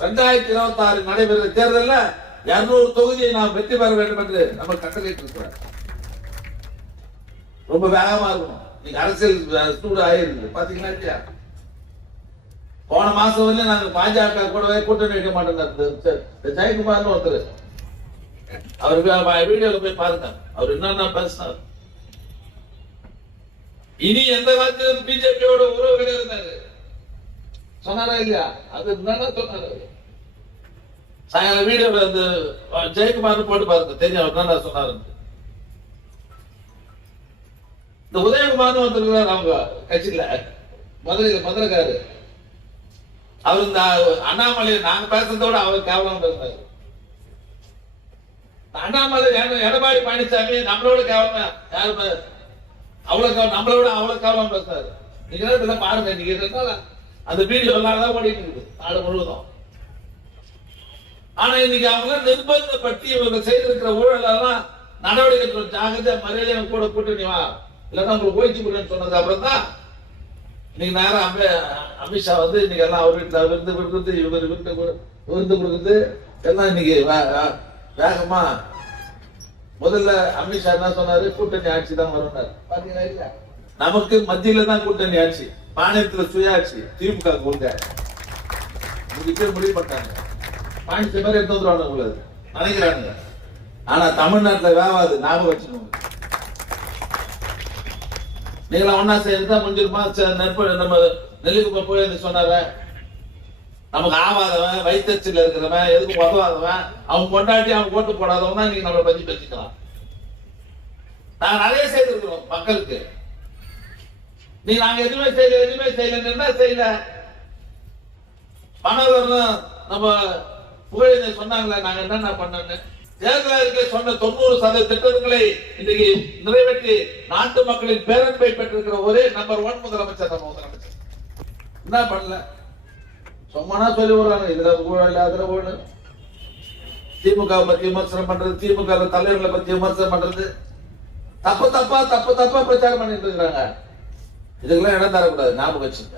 2026 நடைபெறுகிற தேர்தலில் 200 தொகுதியை நாம் வெற்றி பெற வேண்டும் என்று நம்ம கட்டளையிட்டு இருக்கிறோம். ரொம்ப வேகமா இருக்கணும். நீங்க அரசியல் ஸ்டூட் ஆயிருக்கு பாத்தீங்களா இல்லையா? போன மாசம் வந்து நாங்க பாஜக கூடவே கூட்டணி வைக்க மாட்டோம். ஜெயக்குமார்னு ஒருத்தர், அவர் வீடியோல போய் பாருங்க, அவர் என்னன்னா பேசினார். இனி எந்த காலத்திலும் பிஜேபியோட உறவு கிடையாது சொன்னாரா இல்லையா? அது என்னன்னா சொன்னாரு. சாயங்காலம் வீடியோல அந்த ஜெயக்குமார் போட்டு பாருங்க, தெரியும் அவர் என்ன சொன்னாரு. இந்த உதயகுமார்னு ஒருத்தர் அவங்க கட்சியில மதுரைக்காரு, அவர் இந்த அண்ணாமலை நாங்க பேசுறதோட அவர் கேவலம் பேசுறாரு. அண்ணாமலை எடப்பாடி பழனிசாமி நம்மளோட கேவலம் யாருமே அவ்வளவு நம்மளோட அவ்வளவு கேவலம் பேசுறாரு. நீங்க பாருங்க, நீங்க அந்த வீடியோ எல்லாம் ஓடிட்டு இருக்குது நாடு முழுவதும். ஆனா இன்னைக்கு அவங்க நிர்பந்தப்பட்டு இவங்க செய்திருக்கிற ஊழல் எல்லாம் நடவடிக்கை ஜாகிரதை மரியாதை கூட கூட்டணி வா இல்லைன்னா உங்களுக்கு ஓய்ச்சி கொடுன்னு சொன்னது அப்புறம் தான் இன்னைக்கு நேரம் அமித்ஷா வந்து இன்னைக்கு எல்லாம் அவர் வீட்டில் விருந்து கொடுக்குறது, இவர் விருந்து கொடுக்குறது எல்லாம் இன்னைக்கு வேகமா. முதல்ல அமித்ஷா என்ன சொன்னாரு? கூட்டணி ஆட்சி தான் வரும்னாரு. பாத்தீங்களா இல்ல? நமக்கு மத்தியில தான் கூட்டணி ஆட்சி, மாநிலத்துல சுயாட்சி. திமுக கொள்கை முடிவு பண்ணாங்க. பாண்டிச்ச மாதிரி எடுத்து வந்துருவாங்க உங்களுக்கு நினைக்கிறாங்க. ஆனா தமிழ்நாட்டுல வேவாது, ஞாபகம் வச்சுக்கோங்க. நீங்களா ஒன்னா சேர்ந்து முடிஞ்சிருமா? நம்ம நெல்லிக்குப்ப போய் சொன்னார நமக்கு ஆவாதவன், வயிற்றுல இருக்கிறவன், எதுக்கு உதவாதவன், அவங்க கொண்டாட்டி அவங்க ஓட்டு போடாதவன் தான் நீங்க நம்மளை பத்தி பேசிக்கலாம். நாங்க நிறைய செய்திருக்கிறோம் மக்களுக்கு. நீங்க நாங்க எதுவுமே செய்யல என்ன செய்யல. பணம் வரணும் நம்ம புகழ் சொன்னாங்களே, நாங்க என்னென்ன பண்ணோன்னு. தேர்தல் சொன்ன 90% திட்டங்களை இன்னைக்கு நிறைவேற்றி நாட்டு மக்களின் பேரன்பை பெற்றிருக்கிற ஒரே நம்பர் 1 முதலமைச்சர் நம்ம முதலமைச்சர். என்ன பண்ணல, சும்மானா சொல்லி விடுறாங்க இதுல ஊழல் அதுல ஊழல். திமுக பத்தி விமர்சனம் பண்றது, திமுக தலைவர்களை பத்தி விமர்சனம் பண்றது, தப்பு தப்பா பிரச்சாரம் பண்ணிட்டு இருக்கிறாங்க. இதுக்கெல்லாம் இடம் தரக்கூடாது, ஞாபகம் வச்சுங்க.